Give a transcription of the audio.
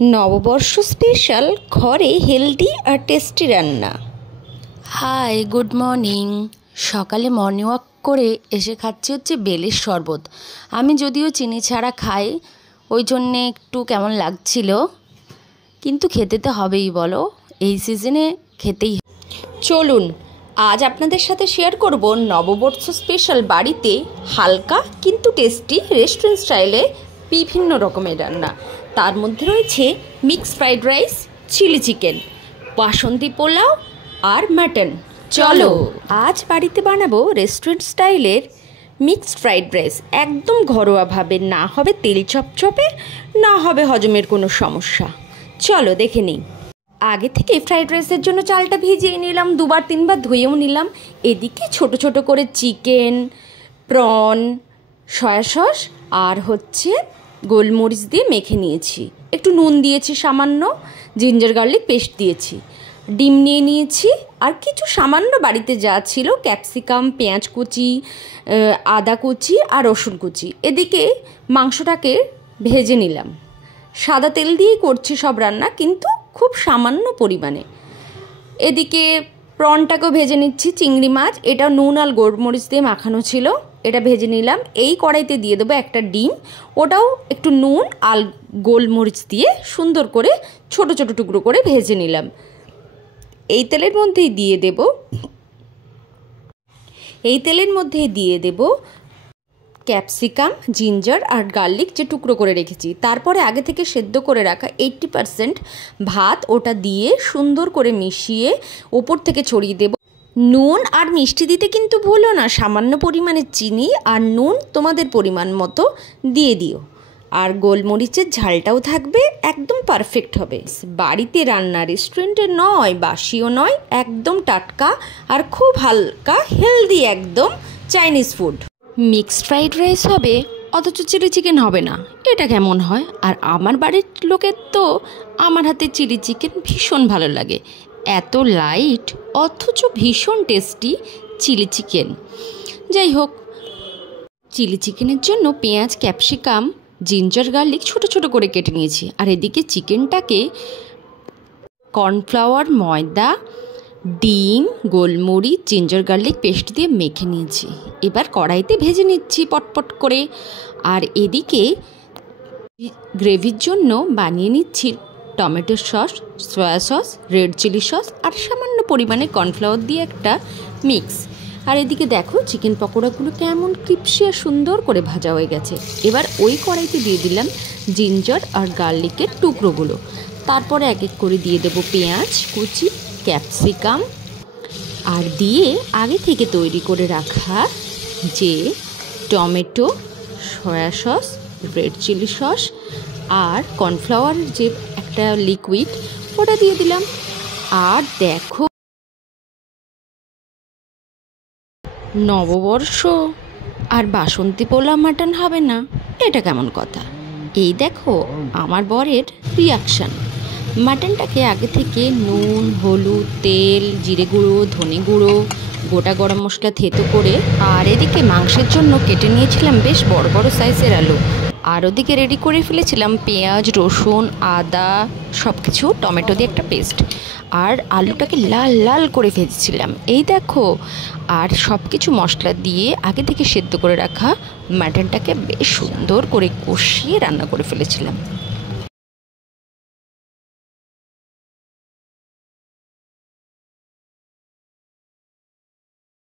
নববর্ষ স্পেশাল ঘরে হেলদি আর টেস্টি রান্না। Hi, good morning. সকালে মর্নিং ওয়াক করে এসে খাচ্ছি হচ্ছে বেলের শরবত। আমি যদিও চিনি ছাড়া খাই, ওই জন্যে একটু কেমন লাগছিল, কিন্তু খেতে তো হবেই, বলো, এই সিজনে খেতেই। চলুন আজ আপনাদের সাথে শেয়ার করব নববর্ষ স্পেশাল বাড়িতে হালকা কিন্তু টেস্টি রেস্টুরেন্ট স্টাইলে বিভিন্ন রকমের রান্না। তার মধ্যে রয়েছে mixed fried rice, chilli chicken, বাসন্তী পোলাও আর মাটন। চলো আজ বাড়িতে বানাবো রেস্টুরেন্ট স্টাইলের মিক্সড ফ্রাইড রাইস। একদম ঘরোয়াভাবে, না হবে তেল চপচপে, না হবে হজমের কোনো সমস্যা। চলো দেখে নিই। আগে থেকে ফ্রাইড রাইসের জন্য চালটা ভিজিয়ে নিলাম, 2-3 বার ধুয়েও নিলাম। এদিকে ছোট ছোট করে চিকেন, প্রন, সয়া সস আর গোলমরিচ দিয়ে মেখে নিয়েছি। একটু নুন দিয়েছি সামান্য, জিঞ্জার গার্লিক পেস্ট দিয়েছি, ডিম নিয়ে নিয়েছি, আর কিছু সামান্য বাড়িতে যা ছিল ক্যাপসিকাম, পেঁয়াজ কুচি, আদা কুচি আর রসুন কুচি। এদিকে মাংসটাকে ভেজে নিলাম। সাদা তেল দিয়েই করছি সব রান্না, কিন্তু খুব সামান্য পরিমাণে। এদিকে প্রনটাকেও ভেজে নিচ্ছি, চিংড়ি মাছ, এটা নুন আর গোলমরিচ দিয়ে মাখানো ছিল, এটা ভেজে নিলাম। এই কড়াইতে দিয়ে দেবো একটা ডিম, ওটাও একটু নুন আর গোলমরিচ দিয়ে সুন্দর করে ছোট ছোট টুকরো করে ভেজে নিলাম। এই তেলের মধ্যেই দিয়ে দেব ক্যাপসিকাম, জিঞ্জার আর গার্লিক যে টুকরো করে রেখেছি। তারপরে আগে থেকে সেদ্ধ করে রাখা 80% ভাত, ওটা দিয়ে সুন্দর করে মিশিয়ে ওপর থেকে ছড়িয়ে দেব। নুন আর মিষ্টি দিতে কিন্তু ভুলো না, সামান্য পরিমাণে চিনি আর নুন তোমাদের পরিমাণ মতো দিয়ে দিও। আর গোলমরিচের ঝালটাও থাকবে, একদম পারফেক্ট হবে। বাড়িতে রান্না, রেস্টুরেন্টে নয়, বাসিও নয়, একদম টাটকা আর খুব হালকা হেলদি, একদম Chinese food. Mixed fried rice হবে অথচ চিলি চিকেন হবে না, এটা কেমন হয়? আর আমার বাড়ির লোকের তো আমার হাতে চিলি চিকেন ভীষণ ভালো লাগে। এত লাইট অথচ ভীষণ টেস্টি চিলি চিকেন। যাই হোক, চিলি চিকেনের জন্য পেঁয়াজ, ক্যাপসিকাম, জিঞ্জার গার্লিক ছোট ছোট করে কেটে নিয়েছি। আর এদিকে চিকেনটাকে কর্নফ্লাওয়ার, ময়দা, ডিম, গোলমরিচ, জিঞ্জার গার্লিক পেস্ট দিয়ে মেখে নিয়েছি। এবার কড়াইতে ভেজে নিচ্ছি পটপট করে। আর এদিকে গ্রেভির জন্য বানিয়ে নিচ্ছি tomato sauce, soya sauce, red chilli sauce আর সামান্য পরিমাণে কর্নফ্লাওয়ার দিয়ে একটা মিক্স। আর এদিকে দেখো চিকেন পকোড়াগুলো কেমন ক্রিপসি আর সুন্দর করে ভাজা হয়ে গেছে। এবার ওই কড়াইতে দিয়ে দিলাম জিঞ্জার আর গার্লিকের টুকরোগুলো। তারপরে এক এক করে দিয়ে দেবো পেঁয়াজ কুচি, ক্যাপসিকাম, আর দিয়ে আগে থেকে তৈরি করে রাখা যে tomato, soya sauce, red chilli sauce আর কর্নফ্লাওয়ারের যে একটা লিকুইড, ওটা দিয়ে দিলাম। আর দেখো, নববর্ষ আর বাসন্তী পোলাও মাটন হবে না, এটা কেমন কথা? এই দেখো আমার বরের রিয়াকশান। মাটনটাকে আগে থেকে নুন, হলুদ, তেল, জিরে গুঁড়ো, ধনে গুঁড়ো, গোটা গরম মশলা থেতো করে, আর এদিকে মাংসের জন্য কেটে নিয়েছিলাম বেশ বড় বড় সাইজের আলু। আর ওদিকে রেডি করে ফেলেছিলাম পেঁয়াজ, রসুন, আদা, সব কিছু, টমেটো দিয়ে একটা পেস্ট। আর আলুটাকে লাল লাল করে ভেজেছিলাম, এই দেখো। আর সব কিছু মশলা দিয়ে আগে থেকে সেদ্ধ করে রাখা মাটনটাকে বেশ সুন্দর করে কষিয়ে রান্না করে ফেলেছিলাম।